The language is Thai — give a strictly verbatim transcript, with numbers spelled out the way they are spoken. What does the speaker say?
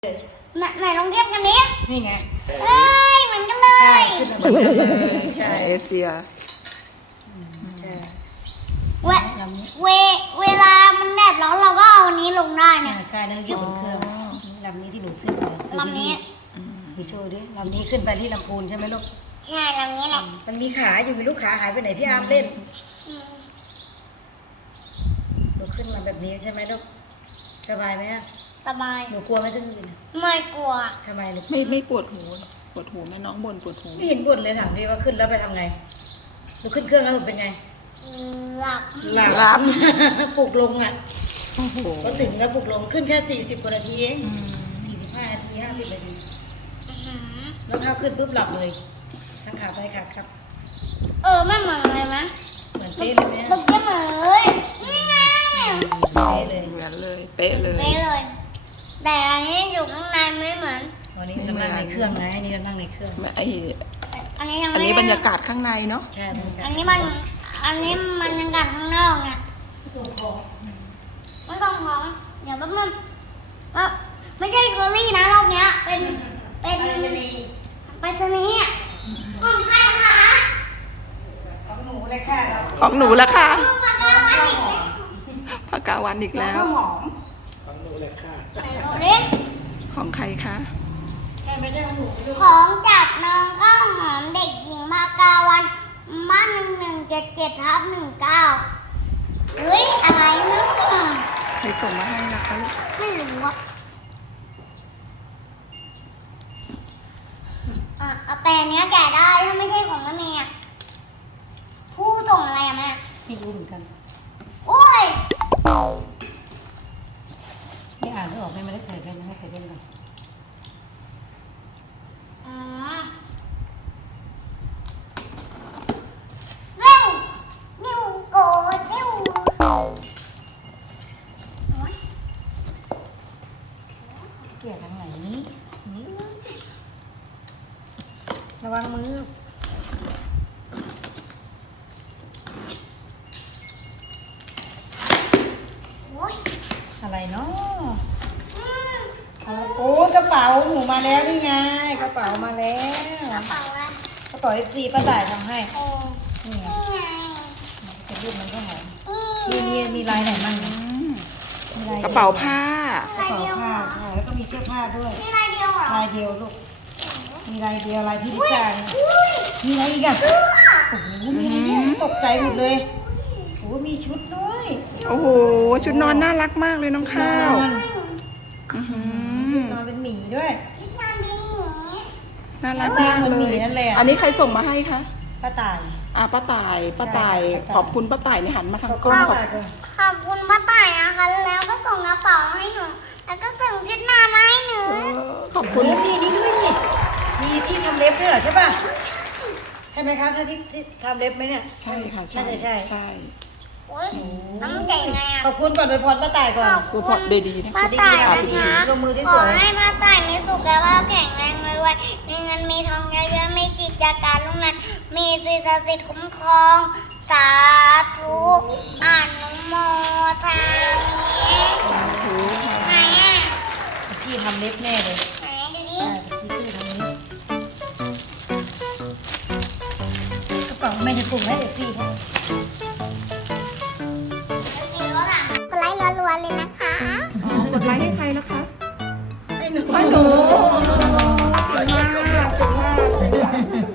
ไหนไหนลองเทียบกันนี้นี่ไงเอ้ยเหมือนกันเลใช่ยขึ้นมาเหมือนกันเลยใช่เอเชียใช่เวเวเวลามันแดดร้อนเราก็เอาอันนี้ลงได้เนี่ยใช่นั่นอยู่บนเครื่องลำนี้ที่หนูขึ้นไปลำนี้ไปโชว์ดิลำนี้ขึ้นไปที่ลำพูนใช่ไหมลูกใช่ลำนี้แหละมันมีขาอยู่มีลูกขาหายไปไหนพี่อาร์มเล่นหนูขึ้นมาแบบนี้ใช่ไหมลูกสบายไหมอะสบายหนูกลัวไหมที่อื่นไม่กลัวทำไมลูกไม่ไม่ปวดหูปวดหูแม่น้องบ่นปวดหูไม่เห็นบ่นเลยถามดิว่าขึ้นแล้วไปทำไงหนูขึ้นเครื่องแล้วหนูเป็นไงหลับหลับหลับปลุกลงอ่ะก็ถึงแล้วปลุกลงขึ้นแค่สี่สิบกว่านาทีเองสี่สิบห้านาทีห้าสิบนาทีแล้วถ้าขึ้นปุ๊บหลับเลยทั้งขาไปขาครับเออไม่เหมือนเลยไหมเหมือนเป๊ะเลยไหมตกเหมือนเลยนี่ไงเป๊ะเลยเหมือนเลยเป๊ะเลยเป๊ะเลยแต่อันนี้อยู่ข้างในไม่เหมือนวันนี้เรานั่งในเครื่องไงอันนี้เรานั่งในเครื่องไออันนี้ยังไม่อันนี้บรรยากาศข้างในเนาะใช่อันนี้มันอันนี้มันบรรยากาศข้างนอกไงส่งของมันส่งของเดี๋ยวแป๊บนึงว่าไม่ใช่เคอรี่นะรอบเนี้ยเป็นเป็นไปรษณีย์ไปรษณีย์ของใครคะของหนูเลยค่ะของหนูละค่ะปากกาวันอีกแล้วปากกาวันอีกแล้วข้าวหอมของหนูเลยค่ะไหนดูดิของใครคะใช่ไม่ได้ของหนูของจากน้องข้าวหอมเด็กหญิงภากาวันบ้านหนึ่งหนึ่งเจ็ดเจ็ดทับหนึ่งเก้าเฮ้ยอะไรเนาะใครส่งมาให้ล่ะคะลูกไม่รู้อ่ะอ่ะเอาแต่เนี้ยแกะได้ถ้าไม่ใช่ของแม่เมย์ผู้ส่งอะไรอะแม่ไม่รู้เหมือนกันโอ้ยไม่อ่านไม่ออกไม่ได้ใส่เป็นไม่ใส่เป็นหรอกอ๋อเร็วนิ้วโกดเร็วเกลี่ยทางไหนนี้นี่ระวังมืออะไรเนาะโอ้กระเป๋าหนูมาแล้วนี่ไงกระเป๋ามาแล้วกระเป๋าอะไรกระเป๋าเอฟซีป้าต่ายทำให้นี่ไงจะรูปมันก็หอมมีมีมีลายไหนบ้างกระเป๋าผ้ากระเป๋าผ้าใช่แล้วก็มีเสื้อผ้าด้วยมีลายเดียวเหรอลายเดียวลูกมีลายเดียวลายพี่ลิซ่ามีอะไรอีกอ่ะโอ้โหมีอะไรเนี่ยตกใจหมดเลยโอ้โหมีชุดด้วยโอ้โหชุดนอนน่ารักมากเลยน้องข้าวชุดนอนเป็นหมีด้วยน่ารักมากเลยอันนี้ใครส่งมาให้คะป้าต่ายอ่าป้าต่ายป้าต่ายขอบคุณป้าต่ายเนี่ยหันมาทางกล้องขอบคุณขอบคุณป้าต่ายนะคะแล้วก็ส่งกระเป๋าให้หนูแล้วก็ส่งชุดนอนมาให้หนูขอบคุณมีนี่ด้วยนี่มีที่ทำเล็บด้วยเหรอใช่ป่ะใช่ไหมคะถ้าที่ทำเล็บไหมเนี่ยใช่ค่ะใช่ใช่ใช่โอ้ยน้ำใจไงอ่ะขอบคุณก่อนโดยพรป้าต่ายก่อนขอบคุณดีๆนะป้าต่ายนะคะลงมือที่ขสอวยให้ป้าต่ายมีสุขภาพแข็งแรงรวยมีเงินมีทองเยอะๆมีจิตจากการลุ่งเรืองมีสิ่งศักดิ์สิทธิ์คุ้มครองสาธุอนุโมทามิไหนอ่ะพี่ทำเล็บแน่เลยไหนดูดิพี่พี่ทำเล็บกระเป๋าไม่ได้ปุ่มให้เด็กพี่ค่ะกดไลค์รัวๆเลยนะคะกดไลค์ให้ใครนะคะให้หนูให้หนู